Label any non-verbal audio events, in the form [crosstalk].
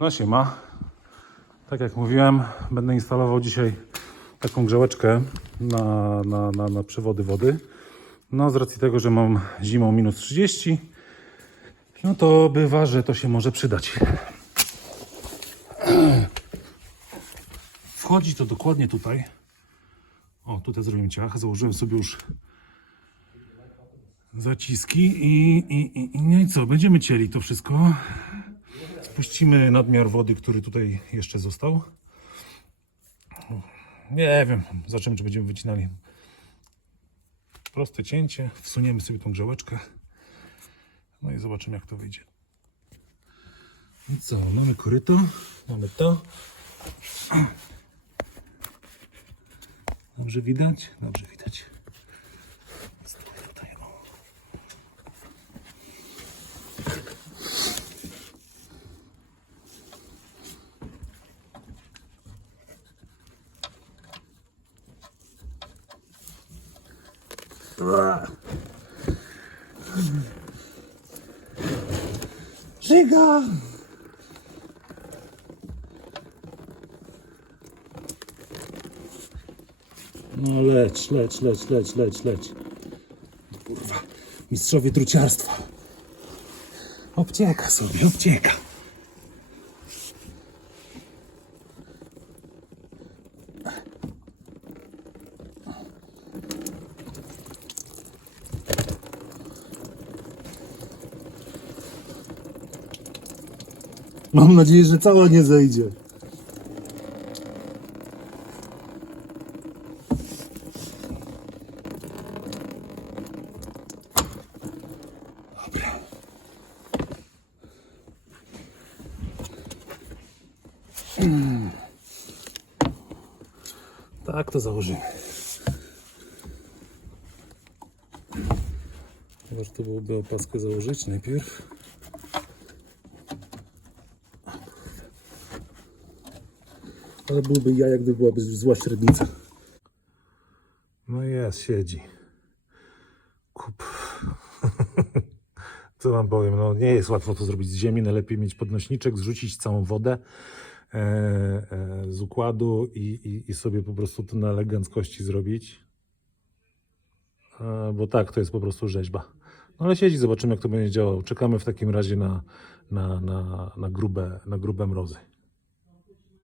No siema. Tak jak mówiłem, będę instalował dzisiaj taką grzałeczkę na, na, na, na przewody wody. No z racji tego, że mam zimą minus 30, no to bywa, że to się może przydać. Wchodzi to dokładnie tutaj. O, tutaj zrobiłem ciach. Założyłem sobie już zaciski i, i, i, i no i co? Będziemy cieli to wszystko. Spuścimy nadmiar wody, który tutaj jeszcze został. Nie wiem, zobaczymy, czy będziemy wycinali. Proste cięcie, wsuniemy sobie tą grzałeczkę. No i zobaczymy, jak to wyjdzie. I co, mamy koryto, mamy to. Dobrze widać? Dobrze widać. Żyga! No leć, leć, leć, leć, leć, leć. Kurwa, mistrzowie druciarstwa. Obcieka sobie, obcieka. Mam nadzieję, że cała nie zejdzie. Tak to założymy. Warto byłoby opaskę założyć najpierw. Ale byłby ja, jak gdyby byłaby zła średnica. No jest, siedzi. Kup. [laughs] Co wam powiem, no nie jest łatwo to zrobić z ziemi, najlepiej mieć podnośniczek, zrzucić całą wodę e, e, z układu i, i, i sobie po prostu to na eleganckości zrobić. E, bo tak, to jest po prostu rzeźba. No ale siedzi, zobaczymy jak to będzie działało. Czekamy w takim razie na, na, na, na, grube, na grube mrozy.